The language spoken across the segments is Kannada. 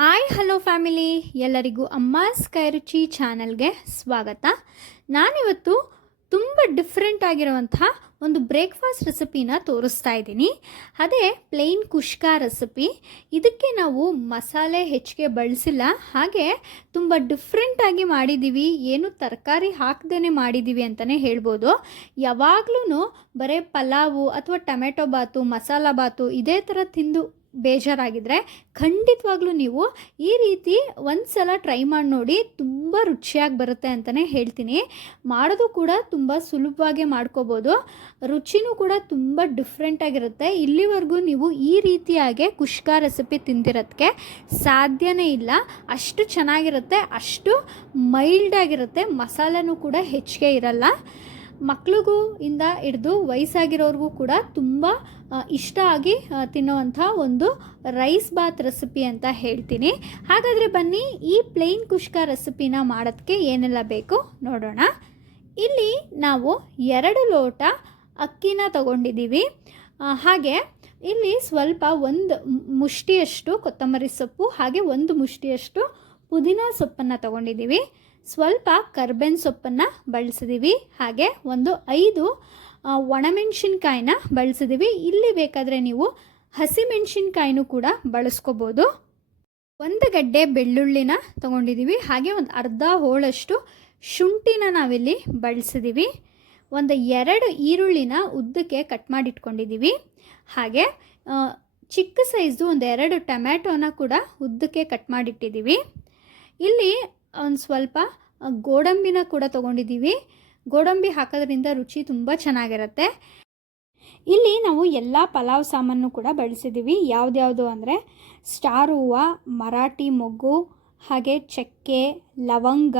ಹಾಯ್ ಹಲೋ ಫ್ಯಾಮಿಲಿ, ಎಲ್ಲರಿಗೂ ಅಮ್ಮಾಸ್ ಕೈರುಚಿ ಚಾನಲ್ಗೆ ಸ್ವಾಗತ. ನಾನಿವತ್ತು ತುಂಬ ಡಿಫ್ರೆಂಟ್ ಆಗಿರುವಂತಹ ಒಂದು ಬ್ರೇಕ್ಫಾಸ್ಟ್ ರೆಸಿಪಿನ ತೋರಿಸ್ತಾ ಇದ್ದೀನಿ. ಅದೇ ಪ್ಲೇನ್ ಕುಷ್ಕಾ ರೆಸಿಪಿ. ಇದಕ್ಕೆ ನಾವು ಮಸಾಲೆ ಹೆಚ್ಚಿಗೆ ಬಳಸಿಲ್ಲ, ಹಾಗೆ ತುಂಬ ಡಿಫ್ರೆಂಟಾಗಿ ಮಾಡಿದ್ದೀವಿ. ಏನು ತರಕಾರಿ ಹಾಕ್ದೇ ಮಾಡಿದ್ದೀವಿ ಅಂತಲೇ ಹೇಳ್ಬೋದು. ಯಾವಾಗ್ಲೂ ಬರೀ ಪಲಾವು ಅಥವಾ ಟೊಮೆಟೊ ಬಾತು, ಮಸಾಲ ಬಾತು ಇದೇ ಥರ ತಿಂದು ಬೇಜಾರಾಗಿದ್ದರೆ ಖಂಡಿತವಾಗ್ಲೂ ನೀವು ಈ ರೀತಿ ಒಂದು ಸಲ ಟ್ರೈ ಮಾಡಿ ನೋಡಿ. ತುಂಬ ರುಚಿಯಾಗಿ ಬರುತ್ತೆ ಅಂತಲೇ ಹೇಳ್ತೀನಿ. ಮಾಡೋದು ಕೂಡ ತುಂಬ ಸುಲಭವಾಗಿ ಮಾಡ್ಕೋಬೋದು. ರುಚಿನೂ ಕೂಡ ತುಂಬ ಡಿಫ್ರೆಂಟಾಗಿರುತ್ತೆ. ಇಲ್ಲಿವರೆಗೂ ನೀವು ಈ ರೀತಿಯಾಗಿ ಕುಷ್ಕಾ ರೆಸಿಪಿ ತಿಂದಿರೋದಕ್ಕೆ ಸಾಧ್ಯನೇ ಇಲ್ಲ. ಅಷ್ಟು ಚೆನ್ನಾಗಿರುತ್ತೆ, ಅಷ್ಟು ಮೈಲ್ಡಾಗಿರುತ್ತೆ. ಮಸಾಲೆನೂ ಕೂಡ ಹೆಚ್ಚಿಗೆ ಇರಲ್ಲ. ಮಕ್ಳಿಗೂ ಇಂದ ಹಿಡಿದು ವಯಸ್ಸಾಗಿರೋರಿಗೂ ಕೂಡ ತುಂಬ ಇಷ್ಟ ಆಗಿ ತಿನ್ನುವಂಥ ಒಂದು ರೈಸ್ ಬಾತ್ ರೆಸಿಪಿ ಅಂತ ಹೇಳ್ತೀನಿ. ಹಾಗಾದರೆ ಬನ್ನಿ, ಈ ಪ್ಲೇನ್ ಕುಷ್ಕಾ ರೆಸಿಪಿನ ಮಾಡೋದಕ್ಕೆ ಏನೆಲ್ಲ ಬೇಕು ನೋಡೋಣ. ಇಲ್ಲಿ ನಾವು 2 ಲೋಟ ಅಕ್ಕಿನ ತಗೊಂಡಿದ್ದೀವಿ. ಹಾಗೆ ಇಲ್ಲಿ ಸ್ವಲ್ಪ ಒಂದು ಮುಷ್ಟಿಯಷ್ಟು ಕೊತ್ತಂಬರಿ ಸೊಪ್ಪು, ಹಾಗೆ ಒಂದು ಮುಷ್ಟಿಯಷ್ಟು ಪುದೀನ ಸೊಪ್ಪನ್ನು ತಗೊಂಡಿದ್ದೀವಿ. ಸ್ವಲ್ಪ ಕರ್ಬೇವಿನ ಸೊಪ್ಪನ್ನು ಬಳಸಿದ್ದೀವಿ. ಹಾಗೆ ಒಂದು 5 ಒಣಮೆಣಸಿನ್ಕಾಯಿನ ಬಳಸಿದ್ದೀವಿ. ಇಲ್ಲಿ ಬೇಕಾದರೆ ನೀವು ಹಸಿಮೆಣಸಿನ್ಕಾಯಿನೂ ಕೂಡ ಬಳಸ್ಕೋಬೋದು. 1 ಗಡ್ಡೆ ಬೆಳ್ಳುಳ್ಳಿನ ತೊಗೊಂಡಿದ್ದೀವಿ. ಹಾಗೆ ಒಂದು ಅರ್ಧ ಹೋಳಷ್ಟು ಶುಂಠಿನ ನಾವಿಲ್ಲಿ ಬಳಸಿದ್ದೀವಿ. ಒಂದು 2 ಈರುಳ್ಳಿನ ಉದ್ದಕ್ಕೆ ಕಟ್ ಮಾಡಿಟ್ಕೊಂಡಿದ್ದೀವಿ. ಹಾಗೆ ಚಿಕ್ಕ ಸೈಜು ಒಂದು 2 ಟೊಮ್ಯಾಟೋನ ಕೂಡ ಉದ್ದಕ್ಕೆ ಕಟ್ ಮಾಡಿಟ್ಟಿದ್ದೀವಿ. ಇಲ್ಲಿ ಒಂದು ಸ್ವಲ್ಪ ಗೋಡಂಬಿನ ಕೂಡ ತೊಗೊಂಡಿದ್ದೀವಿ. ಗೋಡಂಬಿ ಹಾಕೋದ್ರಿಂದ ರುಚಿ ತುಂಬ ಚೆನ್ನಾಗಿರುತ್ತೆ. ಇಲ್ಲಿ ನಾವು ಎಲ್ಲ ಪಲಾವ್ ಸಾಮಾನು ಕೂಡ ಬಳಸಿದ್ದೀವಿ. ಯಾವ್ದ್ಯಾವುದು ಅಂದರೆ ಸ್ಟಾರ್ ಹೂವು, ಮರಾಠಿ ಮೊಗ್ಗು, ಹಾಗೆ ಚಕ್ಕೆ, ಲವಂಗ,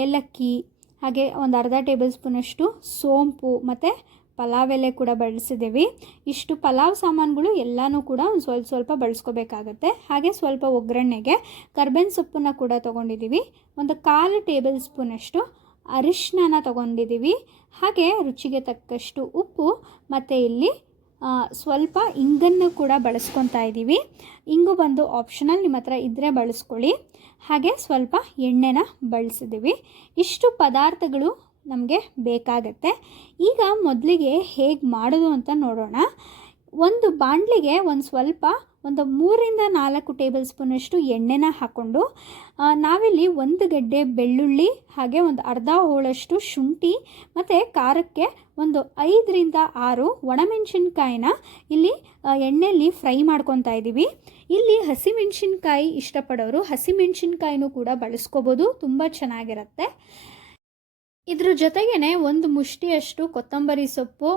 ಏಲಕ್ಕಿ, ಹಾಗೆ ಒಂದು ಅರ್ಧ ಟೇಬಲ್ ಸ್ಪೂನಷ್ಟು ಸೋಂಪು ಮತ್ತು ಪಲಾವ್ ಎಲೆ ಕೂಡ ಬಳಸಿದ್ದೀವಿ. ಇಷ್ಟು ಪಲಾವ್ ಸಾಮಾನುಗಳು ಎಲ್ಲನೂ ಕೂಡ ಒಂದು ಸ್ವಲ್ಪ ಬಳಸ್ಕೋಬೇಕಾಗತ್ತೆ. ಹಾಗೆ ಸ್ವಲ್ಪ ಒಗ್ಗರಣೆಗೆ ಕರ್ಬೇವಿನ ಸೊಪ್ಪನ್ನು ಕೂಡ ತೊಗೊಂಡಿದ್ದೀವಿ. ಒಂದು 1/4 ಟೇಬಲ್ ಸ್ಪೂನಷ್ಟು ಅರಿಶಿನ ತೊಗೊಂಡಿದ್ದೀವಿ. ಹಾಗೆ ರುಚಿಗೆ ತಕ್ಕಷ್ಟು ಉಪ್ಪು ಮತ್ತು ಇಲ್ಲಿ ಸ್ವಲ್ಪ ಇಂಗನ್ನು ಕೂಡ ಬಳಸ್ಕೊತಾ ಇದ್ದೀವಿ. ಇಂಗು ಬಂದು ಆಪ್ಷನಲ್, ನಿಮ್ಮ ಹತ್ರ ಇದ್ದರೆ ಬಳಸ್ಕೊಳ್ಳಿ. ಹಾಗೆ ಸ್ವಲ್ಪ ಎಣ್ಣೆನ ಬಳಸಿದ್ದೀವಿ. ಇಷ್ಟು ಪದಾರ್ಥಗಳು ನಮಗೆ ಬೇಕಾಗತ್ತೆ. ಈಗ ಮೊದಲಿಗೆ ಹೇಗೆ ಮಾಡೋದು ಅಂತ ನೋಡೋಣ. ಒಂದು ಬಾಣಲಿಗೆ ಒಂದು 3ರಿಂದ 4 ಟೇಬಲ್ ಸ್ಪೂನಷ್ಟು ಎಣ್ಣೆನ ಹಾಕ್ಕೊಂಡು ನಾವಿಲ್ಲಿ 1 ಗಡ್ಡೆ ಬೆಳ್ಳುಳ್ಳಿ, ಹಾಗೆ ಒಂದು ಅರ್ಧ ಹೋಳಷ್ಟು ಶುಂಠಿ ಮತ್ತು ಖಾರಕ್ಕೆ ಒಂದು 5ರಿಂದ 6 ಒಣಮೆಣಸಿನ್ಕಾಯಿನ ಇಲ್ಲಿ ಎಣ್ಣೆಯಲ್ಲಿ ಫ್ರೈ ಮಾಡ್ಕೊತಾ ಇದ್ದೀವಿ. ಇಲ್ಲಿ ಹಸಿಮೆಣಸಿನ್ಕಾಯಿ ಇಷ್ಟಪಡೋರು ಹಸಿಮೆಣಸಿನ್ಕಾಯಿನೂ ಕೂಡ ಬಳಸ್ಕೋಬೋದು, ತುಂಬ ಚೆನ್ನಾಗಿರುತ್ತೆ. ಇದ್ರ ಜೊತೆಗೇ ಒಂದು ಮುಷ್ಟಿಯಷ್ಟು ಕೊತ್ತಂಬರಿ ಸೊಪ್ಪು,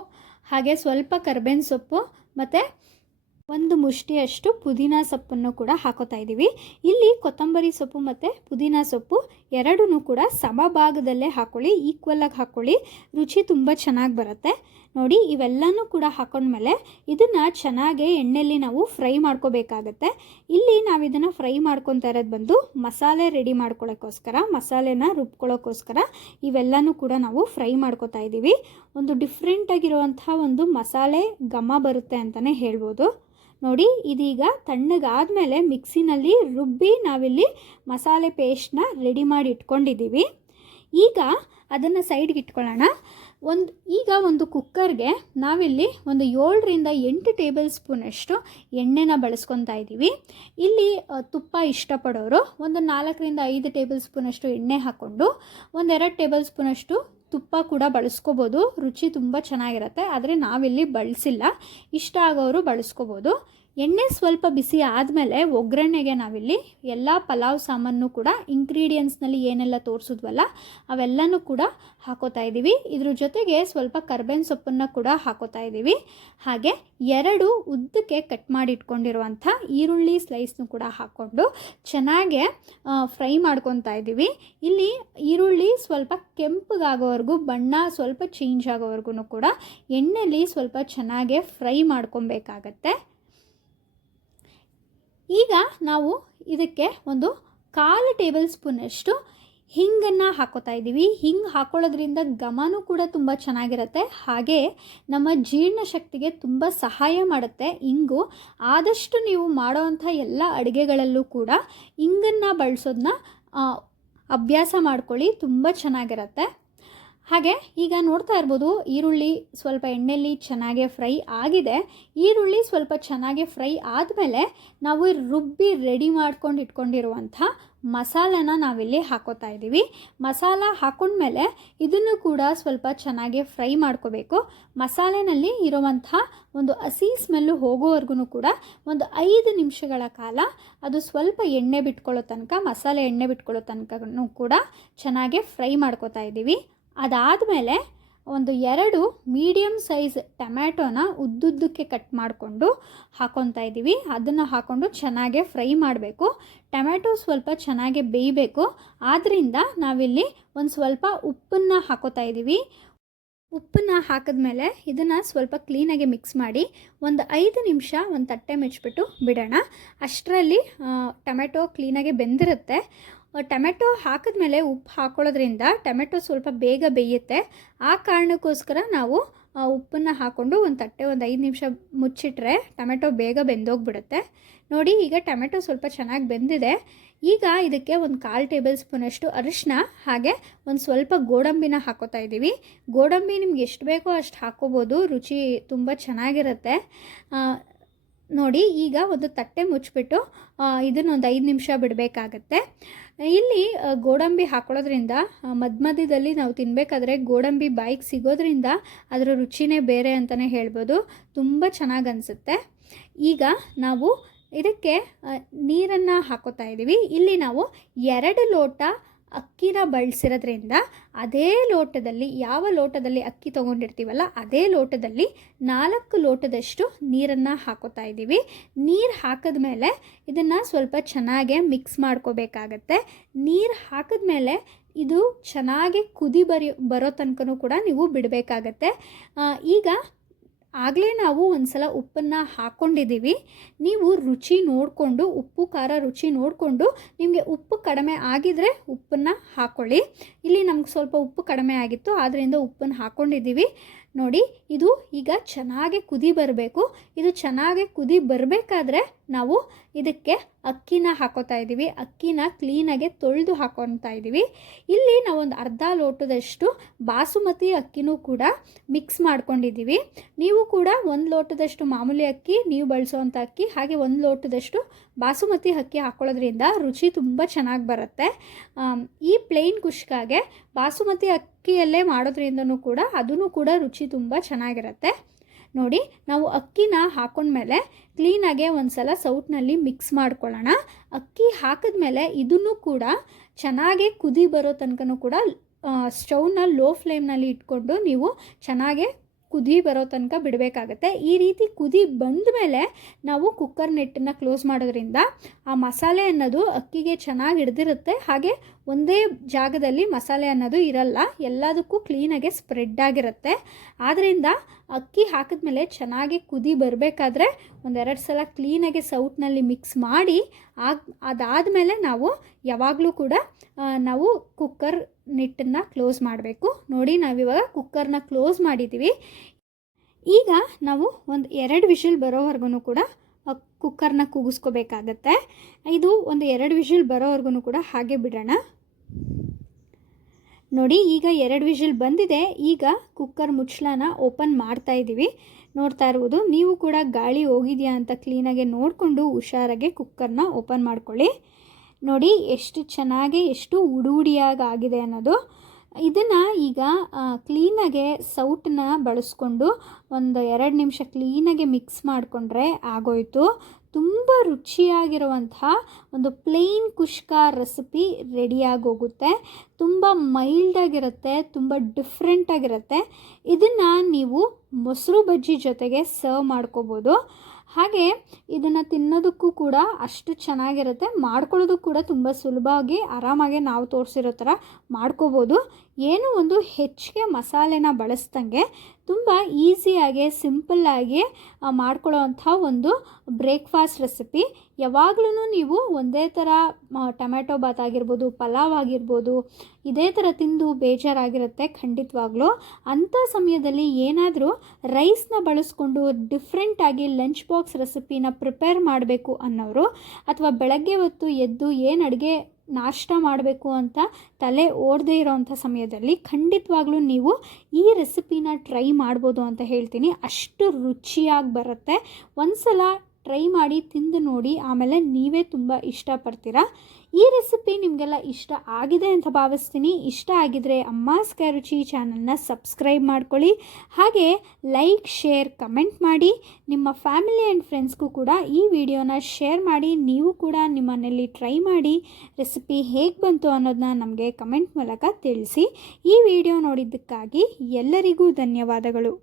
ಹಾಗೆ ಸ್ವಲ್ಪ ಕರ್ಬೇವಿನ ಸೊಪ್ಪು ಮತ್ತು ಒಂದು ಮುಷ್ಟಿಯಷ್ಟು ಪುದೀನ ಸೊಪ್ಪನ್ನು ಕೂಡ ಹಾಕೋತಾ ಇದ್ದೀವಿ. ಇಲ್ಲಿ ಕೊತ್ತಂಬರಿ ಸೊಪ್ಪು ಮತ್ತು ಪುದೀನ ಸೊಪ್ಪು ಎರಡೂ ಕೂಡ ಸಮಭಾಗದಲ್ಲೇ ಹಾಕ್ಕೊಳ್ಳಿ, ಈಕ್ವಲಾಗಿ ಹಾಕ್ಕೊಳ್ಳಿ. ರುಚಿ ತುಂಬ ಚೆನ್ನಾಗಿ ಬರುತ್ತೆ ನೋಡಿ. ಇವೆಲ್ಲನೂ ಕೂಡ ಹಾಕೊಂಡ್ಮೇಲೆ ಇದನ್ನು ಚೆನ್ನಾಗಿ ಎಣ್ಣೆಯಲ್ಲಿ ನಾವು ಫ್ರೈ ಮಾಡ್ಕೋಬೇಕಾಗತ್ತೆ. ಇಲ್ಲಿ ನಾವು ಇದನ್ನು ಫ್ರೈ ಮಾಡ್ಕೊತಾ ಇರೋದು ಬಂದು ಮಸಾಲೆ ರೆಡಿ ಮಾಡ್ಕೊಳ್ಳೋಕ್ಕೋಸ್ಕರ, ಮಸಾಲೆನ ರುಬ್ಕೊಳ್ಳೋಕ್ಕೋಸ್ಕರ ಇವೆಲ್ಲನೂ ಕೂಡ ನಾವು ಫ್ರೈ ಮಾಡ್ಕೋತಾ ಇದ್ದೀವಿ. ಒಂದು ಡಿಫ್ರೆಂಟಾಗಿರುವಂಥ ಒಂದು ಮಸಾಲೆ ಘಮ ಬರುತ್ತೆ ಅಂತಲೇ ಹೇಳ್ಬೋದು ನೋಡಿ. ಇದೀಗ ತಣ್ಣಗಾದಮೇಲೆ ಮಿಕ್ಸಿನಲ್ಲಿ ರುಬ್ಬಿ ನಾವಿಲ್ಲಿ ಮಸಾಲೆ ಪೇಸ್ಟ್ನ ರೆಡಿ ಮಾಡಿ ಇಟ್ಕೊಂಡಿದ್ದೀವಿ. ಈಗ ಅದನ್ನು ಸೈಡ್ಗೆ ಇಟ್ಕೊಳ್ಳೋಣ. ಈಗ ಒಂದು ಕುಕ್ಕರ್ಗೆ ನಾವಿಲ್ಲಿ ಒಂದು 7ರಿಂದ 8 ಟೇಬಲ್ ಸ್ಪೂನಷ್ಟು ಎಣ್ಣೆನ ಬಳಸ್ಕೊತಾ ಇದ್ದೀವಿ. ಇಲ್ಲಿ ತುಪ್ಪ ಇಷ್ಟಪಡೋರು ಒಂದು 4ರಿಂದ 5 ಟೇಬಲ್ ಸ್ಪೂನಷ್ಟು ಎಣ್ಣೆ ಹಾಕ್ಕೊಂಡು 1-2 ಟೇಬಲ್ ಸ್ಪೂನಷ್ಟು ತುಪ್ಪ ಕೂಡ ಬಳಸ್ಕೋಬೋದು. ರುಚಿ ತುಂಬ ಚೆನ್ನಾಗಿರುತ್ತೆ, ಆದರೆ ನಾವಿಲ್ಲಿ ಬಳಸಿಲ್ಲ. ಇಷ್ಟ ಆಗೋರು ಬಳಸ್ಕೋಬೋದು. ಎಣ್ಣೆ ಸ್ವಲ್ಪ ಬಿಸಿ ಆದಮೇಲೆ ಒಗ್ಗರಣೆಗೆ ನಾವಿಲ್ಲಿ ಎಲ್ಲ ಪಲಾವ್ ಸಾಮಾನು ಕೂಡ ಇಂಗ್ರೀಡಿಯೆಂಟ್ಸ್ನಲ್ಲಿ ಏನೆಲ್ಲ ತೋರಿಸಿದ್ವಲ್ಲ ಅವೆಲ್ಲನೂ ಕೂಡ ಹಾಕೋತಾ ಇದ್ದೀವಿ. ಇದ್ರ ಜೊತೆಗೆ ಸ್ವಲ್ಪ ಕರ್ಬೇವಿನ ಸೊಪ್ಪನ್ನು ಕೂಡ ಹಾಕೋತಾ ಇದ್ದೀವಿ. ಹಾಗೆ 2 ಉದ್ದಕ್ಕೆ ಕಟ್ ಮಾಡಿ ಇಟ್ಕೊಂಡಿರುವಂಥ ಈರುಳ್ಳಿ ಸ್ಲೈಸ್ನು ಕೂಡ ಹಾಕ್ಕೊಂಡು ಚೆನ್ನಾಗೆ ಫ್ರೈ ಮಾಡ್ಕೊತಾ ಇದ್ದೀವಿ. ಇಲ್ಲಿ ಈರುಳ್ಳಿ ಸ್ವಲ್ಪ ಕೆಂಪಗಾಗೋವರೆಗೂ, ಬಣ್ಣ ಸ್ವಲ್ಪ ಚೇಂಜ್ ಆಗೋವರೆಗೂ ಕೂಡ ಎಣ್ಣೆಯಲ್ಲಿ ಸ್ವಲ್ಪ ಚೆನ್ನಾಗೆ ಫ್ರೈ ಮಾಡ್ಕೊಬೇಕಾಗತ್ತೆ. ಈಗ ನಾವು ಇದಕ್ಕೆ ಒಂದು 1/4 ಟೇಬಲ್ ಸ್ಪೂನಷ್ಟು ಹಿಂಗನ್ನು ಹಾಕೋತಾ ಇದ್ದೀವಿ. ಹಿಂಗೆ ಹಾಕೊಳ್ಳೋದ್ರಿಂದ ಘಮನೂ ಕೂಡ ತುಂಬ ಚೆನ್ನಾಗಿರುತ್ತೆ, ಹಾಗೆ ನಮ್ಮ ಜೀರ್ಣಶಕ್ತಿಗೆ ತುಂಬ ಸಹಾಯ ಮಾಡುತ್ತೆ. ಇಂಗು ಆದಷ್ಟು ನೀವು ಮಾಡೋವಂಥ ಎಲ್ಲ ಅಡುಗೆಗಳಲ್ಲೂ ಕೂಡ ಇಂಗನ್ನು ಬಳಸೋದನ್ನ ಅಭ್ಯಾಸ ಮಾಡ್ಕೊಳ್ಳಿ, ತುಂಬ ಚೆನ್ನಾಗಿರುತ್ತೆ. ಹಾಗೆ ಈಗ ನೋಡ್ತಾ ಇರ್ಬೋದು, ಈರುಳ್ಳಿ ಸ್ವಲ್ಪ ಎಣ್ಣೆಯಲ್ಲಿ ಚೆನ್ನಾಗೆ ಫ್ರೈ ಆಗಿದೆ. ಈರುಳ್ಳಿ ಸ್ವಲ್ಪ ಚೆನ್ನಾಗೆ ಫ್ರೈ ಆದಮೇಲೆ ನಾವು ರುಬ್ಬಿ ರೆಡಿ ಮಾಡ್ಕೊಂಡು ಇಟ್ಕೊಂಡಿರುವಂಥ ಮಸಾಲನ ನಾವಿಲ್ಲಿ ಹಾಕೋತಾ ಇದ್ದೀವಿ. ಮಸಾಲ ಹಾಕೊಂಡ್ಮೇಲೆ ಇದನ್ನು ಕೂಡ ಸ್ವಲ್ಪ ಚೆನ್ನಾಗಿ ಫ್ರೈ ಮಾಡ್ಕೋಬೇಕು. ಮಸಾಲೆನಲ್ಲಿ ಇರುವಂಥ ಒಂದು ಹಸಿ ಸ್ಮೆಲ್ಲು ಹೋಗೋವರೆಗೂ ಕೂಡ ಒಂದು 5 ನಿಮಿಷಗಳ ಕಾಲ ಅದು ಸ್ವಲ್ಪ ಎಣ್ಣೆ ಬಿಟ್ಕೊಳ್ಳೋ ತನಕ, ಮಸಾಲೆ ಎಣ್ಣೆ ಬಿಟ್ಕೊಳ್ಳೋ ತನಕನೂ ಕೂಡ ಚೆನ್ನಾಗೆ ಫ್ರೈ ಮಾಡ್ಕೋತಾ ಇದ್ದೀವಿ. ಅದಾದಮೇಲೆ ಒಂದು 2 ಮೀಡಿಯಮ್ ಸೈಜ್ ಟೊಮ್ಯಾಟೋನ ಉದ್ದುದ್ದಕ್ಕೆ ಕಟ್ ಮಾಡಿಕೊಂಡು ಹಾಕೊತಾ ಇದ್ದೀವಿ. ಅದನ್ನು ಹಾಕ್ಕೊಂಡು ಚೆನ್ನಾಗೆ ಫ್ರೈ ಮಾಡಬೇಕು. ಟೊಮ್ಯಾಟೊ ಸ್ವಲ್ಪ ಚೆನ್ನಾಗೆ ಬೇಯಬೇಕು. ಆದ್ದರಿಂದ ನಾವಿಲ್ಲಿ ಒಂದು ಸ್ವಲ್ಪ ಉಪ್ಪನ್ನು ಹಾಕೋತಾ ಇದ್ದೀವಿ. ಉಪ್ಪನ್ನು ಹಾಕಿದ್ಮೇಲೆ ಇದನ್ನು ಸ್ವಲ್ಪ ಕ್ಲೀನಾಗಿ ಮಿಕ್ಸ್ ಮಾಡಿ ಒಂದು 5 ನಿಮಿಷ ಒಂದು ತಟ್ಟೆ ಮುಚ್ಚಿಬಿಟ್ಟು ಬಿಡೋಣ. ಅಷ್ಟರಲ್ಲಿ ಟೊಮೆಟೊ ಕ್ಲೀನಾಗಿ ಬೆಂದಿರುತ್ತೆ. ಟೊಮೆಟೊ ಹಾಕಿದ್ಮೇಲೆ ಉಪ್ಪು ಹಾಕೊಳ್ಳೋದ್ರಿಂದ ಟೊಮೆಟೊ ಸ್ವಲ್ಪ ಬೇಗ ಬೇಯುತ್ತೆ. ಆ ಕಾರಣಕ್ಕೋಸ್ಕರ ನಾವು ಉಪ್ಪನ್ನು ಹಾಕ್ಕೊಂಡು ಒಂದು ತಟ್ಟೆ ಒಂದು 5 ನಿಮಿಷ ಮುಚ್ಚಿಟ್ರೆ ಟೊಮೆಟೊ ಬೇಗ ಬೆಂದೋಗ್ಬಿಡುತ್ತೆ. ನೋಡಿ, ಈಗ ಟೊಮೆಟೊ ಸ್ವಲ್ಪ ಚೆನ್ನಾಗಿ ಬೆಂದಿದೆ. ಈಗ ಇದಕ್ಕೆ ಒಂದು 1/4 ಟೇಬಲ್ ಸ್ಪೂನಷ್ಟು ಅರಿಶಿನ ಹಾಗೆ ಒಂದು ಸ್ವಲ್ಪ ಗೋಡಂಬಿನ ಹಾಕೋತಾ ಇದ್ದೀವಿ. ಗೋಡಂಬಿ ನಿಮ್ಗೆ ಎಷ್ಟು ಬೇಕೋ ಅಷ್ಟು ಹಾಕ್ಕೋಬೋದು, ರುಚಿ ತುಂಬ ಚೆನ್ನಾಗಿರುತ್ತೆ. ನೋಡಿ, ಈಗ ಒಂದು ತಟ್ಟೆ ಮುಚ್ಚಿಬಿಟ್ಟು ಇದನ್ನೊಂದು 5 ನಿಮಿಷ ಬಿಡಬೇಕಾಗತ್ತೆ. ಇಲ್ಲಿ ಗೋಡಂಬಿ ಹಾಕೊಳ್ಳೋದ್ರಿಂದ ಮಧ್ಯದಲ್ಲಿ ನಾವು ತಿನ್ನಬೇಕಾದ್ರೆ ಗೋಡಂಬಿ ಬಾಯಿಗೆ ಸಿಗೋದ್ರಿಂದ ಅದರ ರುಚಿನೇ ಬೇರೆ ಅಂತಲೇ ಹೇಳ್ಬೋದು, ತುಂಬ ಚೆನ್ನಾಗಿ ಅನಿಸುತ್ತೆ. ಈಗ ನಾವು ಇದಕ್ಕೆ ನೀರನ್ನು ಹಾಕೋತಾ ಇದ್ದೀವಿ. ಇಲ್ಲಿ ನಾವು 2 ಲೋಟ ಅಕ್ಕಿನ ಬಳಸಿರೋದ್ರಿಂದ ಅದೇ ಲೋಟದಲ್ಲಿ, ಯಾವ ಲೋಟದಲ್ಲಿ ಅಕ್ಕಿ ತೊಗೊಂಡಿರ್ತೀವಲ್ಲ ಅದೇ ಲೋಟದಲ್ಲಿ 4 ಲೋಟದಷ್ಟು ನೀರನ್ನು ಹಾಕೋತಾ ಇದ್ದೀವಿ. ನೀರು ಹಾಕಿದ್ಮೇಲೆ ಇದನ್ನು ಸ್ವಲ್ಪ ಚೆನ್ನಾಗೆ ಮಿಕ್ಸ್ ಮಾಡ್ಕೋಬೇಕಾಗತ್ತೆ. ನೀರು ಹಾಕಿದ್ಮೇಲೆ ಇದು ಚೆನ್ನಾಗಿ ಕುದಿ ಬರೋ ತನಕನೂ ಕೂಡ ನೀವು ಬಿಡಬೇಕಾಗತ್ತೆ. ಈಗ ಆಗಲೇ ನಾವು ಒಂದು ಸಲ ಉಪ್ಪನ್ನು ಹಾಕ್ಕೊಂಡಿದ್ದೀವಿ. ನೀವು ರುಚಿ ನೋಡಿಕೊಂಡು, ಉಪ್ಪು ಖಾರ ರುಚಿ ನೋಡಿಕೊಂಡು ನಿಮಗೆ ಉಪ್ಪು ಕಡಿಮೆ ಆಗಿದರೆ ಉಪ್ಪನ್ನು ಹಾಕ್ಕೊಳ್ಳಿ. ಇಲ್ಲಿ ನಮ್ಗೆ ಸ್ವಲ್ಪ ಉಪ್ಪು ಕಡಿಮೆ ಆಗಿತ್ತು, ಆದ್ದರಿಂದ ಉಪ್ಪನ್ನು ಹಾಕ್ಕೊಂಡಿದ್ದೀವಿ. ನೋಡಿ, ಇದು ಈಗ ಚೆನ್ನಾಗಿ ಕುದಿ ಬರಬೇಕು. ಇದು ಚೆನ್ನಾಗಿ ಕುದಿ ಬರಬೇಕಾದ್ರೆ ನಾವು ಇದಕ್ಕೆ ಅಕ್ಕಿನ ಹಾಕೋತಾ ಇದ್ದೀವಿ. ಅಕ್ಕಿನ ಕ್ಲೀನಾಗೆ ತೊಳೆದು ಹಾಕೊತಾ ಇದ್ದೀವಿ. ಇಲ್ಲಿ ನಾವೊಂದು ಅರ್ಧ ಲೋಟದಷ್ಟು ಬಾಸುಮತಿ ಅಕ್ಕಿನೂ ಕೂಡ ಮಿಕ್ಸ್ ಮಾಡ್ಕೊಂಡಿದ್ದೀವಿ. ನೀವು ಕೂಡ 1 ಲೋಟದಷ್ಟು ಮಾಮೂಲಿ ಅಕ್ಕಿ, ನೀವು ಬಳಸೋವಂಥ ಅಕ್ಕಿ, ಹಾಗೆ 1 ಲೋಟದಷ್ಟು ಬಾಸುಮತಿ ಅಕ್ಕಿ ಹಾಕ್ಕೊಳ್ಳೋದ್ರಿಂದ ರುಚಿ ತುಂಬ ಚೆನ್ನಾಗಿ ಬರುತ್ತೆ. ಈ ಪ್ಲೇನ್ ಕುಷ್ಕಾಗೆ ಬಾಸುಮತಿ ಅಕ್ಕಿಯಲ್ಲೇ ಮಾಡೋದ್ರಿಂದನೂ ಕೂಡ ಅದೂ ಕೂಡ ರುಚಿ ತುಂಬ ಚೆನ್ನಾಗಿರುತ್ತೆ. ನೋಡಿ, ನಾವು ಅಕ್ಕಿನ ಹಾಕೊಂಡ್ಮೇಲೆ ಕ್ಲೀನಾಗೆ ಒಂದು ಸಲ ಸೌಟ್ನಲ್ಲಿ ಮಿಕ್ಸ್ ಮಾಡ್ಕೊಳ್ಳೋಣ. ಅಕ್ಕಿ ಹಾಕಿದ್ಮೇಲೆ ಇದನ್ನು ಕೂಡ ಚೆನ್ನಾಗೆ ಕುದಿ ಬರೋ ತನಕನೂ ಕೂಡ ಸ್ಟವ್ನ ಲೋ ಫ್ಲೇಮ್ನಲ್ಲಿ ಇಟ್ಕೊಂಡು ನೀವು ಚೆನ್ನಾಗೆ ಕುದಿ ಬರೋ ತನಕ ಬಿಡಬೇಕಾಗತ್ತೆ. ಈ ರೀತಿ ಕುದಿ ಬಂದ ಮೇಲೆ ನಾವು ಕುಕ್ಕರ್ ನೆಟ್ಟನ್ನು ಕ್ಲೋಸ್ ಮಾಡೋದ್ರಿಂದ ಆ ಮಸಾಲೆ ಅನ್ನೋದು ಅಕ್ಕಿಗೆ ಚೆನ್ನಾಗಿ ಹಿಡಿದಿರುತ್ತೆ. ಹಾಗೆ ಒಂದೇ ಜಾಗದಲ್ಲಿ ಮಸಾಲೆ ಅನ್ನೋದು ಇರಲ್ಲ, ಎಲ್ಲದಕ್ಕೂ ಕ್ಲೀನಾಗೆ ಸ್ಪ್ರೆಡ್ ಆಗಿರುತ್ತೆ. ಆದ್ದರಿಂದ ಅಕ್ಕಿ ಹಾಕಿದ್ಮೇಲೆ ಚೆನ್ನಾಗಿ ಕುದಿ ಬರಬೇಕಾದ್ರೆ 1-2 ಸಲ ಕ್ಲೀನಾಗೆ ಸೌಟ್ನಲ್ಲಿ ಮಿಕ್ಸ್ ಮಾಡಿ ಅದಾದಮೇಲೆ ನಾವು ಯಾವಾಗಲೂ ಕೂಡ ನಾವು ಕುಕ್ಕರ್ ನಿಟ್ಟನ್ನು ಕ್ಲೋಸ್ ಮಾಡಬೇಕು. ನೋಡಿ, ನಾವಿವಾಗ ಕುಕ್ಕರ್ನ ಕ್ಲೋಸ್ ಮಾಡಿದ್ದೀವಿ. ಈಗ ನಾವು ಒಂದು 2 ವಿಷಿಲ್ ಬರೋವರೆಗೂ ಕೂಡ ಕುಕ್ಕರ್ನ ಕೂಗಿಸ್ಕೋಬೇಕಾಗತ್ತೆ. ಇದು ಒಂದು 2 ವಿಷಿಲ್ ಬರೋವರೆಗೂ ಕೂಡ ಹಾಗೆ ಬಿಡೋಣ. ನೋಡಿ, ಈಗ 2 ವಿಷಿಲ್ ಬಂದಿದೆ. ಈಗ ಕುಕ್ಕರ್ ಮುಚ್ಚಳನ ಓಪನ್ ಮಾಡ್ತಾ ಇದ್ದೀವಿ. ನೋಡ್ತಾ ಇರ್ಬೋದು, ನೀವು ಕೂಡ ಗಾಳಿ ಹೋಗಿದೆಯಾ ಅಂತ ಕ್ಲೀನಾಗಿ ನೋಡಿಕೊಂಡು ಹುಷಾರಾಗಿ ಕುಕ್ಕರ್ನ ಓಪನ್ ಮಾಡ್ಕೊಳ್ಳಿ. ನೋಡಿ, ಎಷ್ಟು ಚೆನ್ನಾಗಿ, ಎಷ್ಟು ಉಡುಡಿಯಾಗಿ ಆಗಿದೆ ಅನ್ನೋದು. ಇದನ್ನು ಈಗ ಕ್ಲೀನಾಗೆ ಸೌಟನ್ನ ಬಳಸ್ಕೊಂಡು ಒಂದು 2 ನಿಮಿಷ ಕ್ಲೀನಾಗೆ ಮಿಕ್ಸ್ ಮಾಡಿಕೊಂಡ್ರೆ ಆಗೋಯಿತು. ತುಂಬ ರುಚಿಯಾಗಿರುವಂಥ ಒಂದು ಪ್ಲೇನ್ ಕುಷ್ಕಾ ರೆಸಿಪಿ ರೆಡಿಯಾಗಿ ಹೋಗುತ್ತೆ. ತುಂಬ ಮೈಲ್ಡಾಗಿರುತ್ತೆ, ತುಂಬ ಡಿಫ್ರೆಂಟಾಗಿರುತ್ತೆ. ಇದನ್ನು ನೀವು ಮೊಸರು ಬಜ್ಜಿ ಜೊತೆಗೆ ಸರ್ವ್ ಮಾಡ್ಕೋಬೋದು. ಹಾಗೆ ಇದನ್ನು ತಿನ್ನೋದಕ್ಕೂ ಕೂಡ ಅಷ್ಟು ಚೆನ್ನಾಗಿರುತ್ತೆ. ಮಾಡ್ಕೊಳ್ಳೋದಕ್ಕೂ ಕೂಡ ತುಂಬ ಸುಲಭವಾಗಿ ಆರಾಮಾಗಿ ನಾವು ತೋರಿಸಿರೋ ಥರ ಮಾಡ್ಕೋಬೋದು. ಏನೂ ಒಂದು ಹೆಚ್ಚಿಗೆ ಮಸಾಲೆನ ಬಳಸ್ದಂಗೆ ತುಂಬ ಈಸಿಯಾಗಿ ಸಿಂಪಲ್ಲಾಗಿ ಮಾಡ್ಕೊಳ್ಳೋವಂಥ ಒಂದು ಬ್ರೇಕ್ಫಾಸ್ಟ್ ರೆಸಿಪಿ. ಯಾವಾಗಲೂ ನೀವು ಒಂದೇ ಥರ ಟೊಮ್ಯಾಟೊ ಬಾತ್ ಆಗಿರ್ಬೋದು, ಪಲಾವ್ ಆಗಿರ್ಬೋದು, ಇದೇ ಥರ ತಿಂದು ಬೇಜಾರಾಗಿರುತ್ತೆ ಖಂಡಿತವಾಗ್ಲೂ. ಅಂಥ ಸಮಯದಲ್ಲಿ ಏನಾದರೂ ರೈಸ್ನ ಬಳಸ್ಕೊಂಡು ಡಿಫ್ರೆಂಟಾಗಿ ಲಂಚ್ ಬಾಕ್ಸ್ ರೆಸಿಪಿನ ಪ್ರಿಪೇರ್ ಮಾಡಬೇಕು ಅನ್ನೋರು, ಅಥವಾ ಬೆಳಗ್ಗೆ ಹೊತ್ತು ಎದ್ದು ಏನು ಅಡುಗೆ ನಾಷ್ಟ ಮಾಡಬೇಕು ಅಂತ ತಲೆ ಓಡದೇ ಇರೋವಂಥ ಸಮಯದಲ್ಲಿ ಖಂಡಿತವಾಗ್ಲೂ ನೀವು ಈ ರೆಸಿಪಿನ ಟ್ರೈ ಮಾಡ್ಬೋದು ಅಂತ ಹೇಳ್ತೀನಿ. ಅಷ್ಟು ರುಚಿಯಾಗಿ ಬರುತ್ತೆ. ಒಂದು ಸಲ ಟ್ರೈ ಮಾಡಿ ತಿಂದು ನೋಡಿ, ಆಮೇಲೆ ನೀವೇ ತುಂಬ ಇಷ್ಟಪಡ್ತೀರಾ. ಈ ರೆಸಿಪಿ ನಿಮಗೆಲ್ಲ ಇಷ್ಟ ಆಗಿದೆ ಅಂತ ಭಾವಿಸ್ತೀನಿ. ಇಷ್ಟ ಆಗಿದರೆ ಅಮ್ಮಾಸ್ ಕೈ ರುಚಿ ಚಾನಲ್ನ ಸಬ್ಸ್ಕ್ರೈಬ್ ಮಾಡ್ಕೊಳ್ಳಿ. ಹಾಗೆ ಲೈಕ್, ಶೇರ್, ಕಮೆಂಟ್ ಮಾಡಿ. ನಿಮ್ಮ ಫ್ಯಾಮಿಲಿ ಆ್ಯಂಡ್ ಫ್ರೆಂಡ್ಸ್ಗೂ ಕೂಡ ಈ ವಿಡಿಯೋನ ಶೇರ್ ಮಾಡಿ. ನೀವು ಕೂಡ ನಿಮ್ಮ ಮನೆಯಲ್ಲಿ ಟ್ರೈ ಮಾಡಿ ರೆಸಿಪಿ ಹೇಗೆ ಬಂತು ಅನ್ನೋದನ್ನ ನಮಗೆ ಕಮೆಂಟ್ ಮೂಲಕ ತಿಳಿಸಿ. ಈ ವಿಡಿಯೋ ನೋಡಿದ್ದಕ್ಕಾಗಿ ಎಲ್ಲರಿಗೂ ಧನ್ಯವಾದಗಳು.